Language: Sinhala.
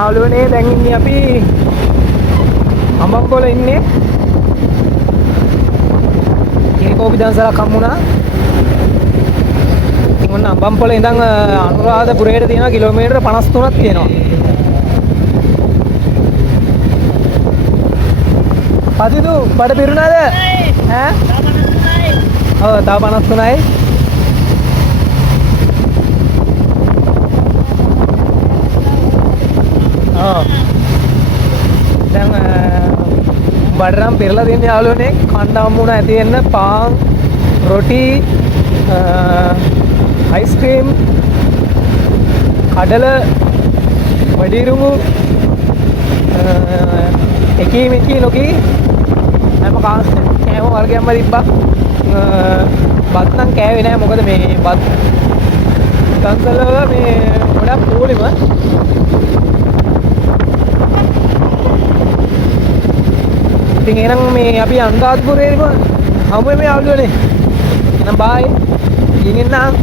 යාළුවනේ දැන් ඉන්නේ අපි අඹම්පොල ඉන්නේ. කෝපි දන්සලක් හම්බුණා. මොන අඹම්පොල ඉඳන් අනුරාධපුරයට තියෙනවා කිලෝමීටර 53ක් තියෙනවා. පදිදු බඩ පිරුණාද? ඈ? ඔව් තව 53යි. දැන් බඩරම් පෙරලා තියෙන යාළුවනේ කණ්ඩ හම්බුණා ඇති වෙන්න පාන් රොටි අයිස්ක්‍රීම් කඩල වඩිරුමු එකී මෙකී නොකී හැම කෑම වර්ගයක්ම තිබ්බා. බත් නම් කෑවේ නෑ මොකද මේ බත් දන්සල මේ ගොඩක් පොලිම. ඉතින් එහෙනම් මේ අපි අනුරාධපුරේම හමු වෙමු යාළුවනේ. එහෙනම් බයි. ඉන්නම්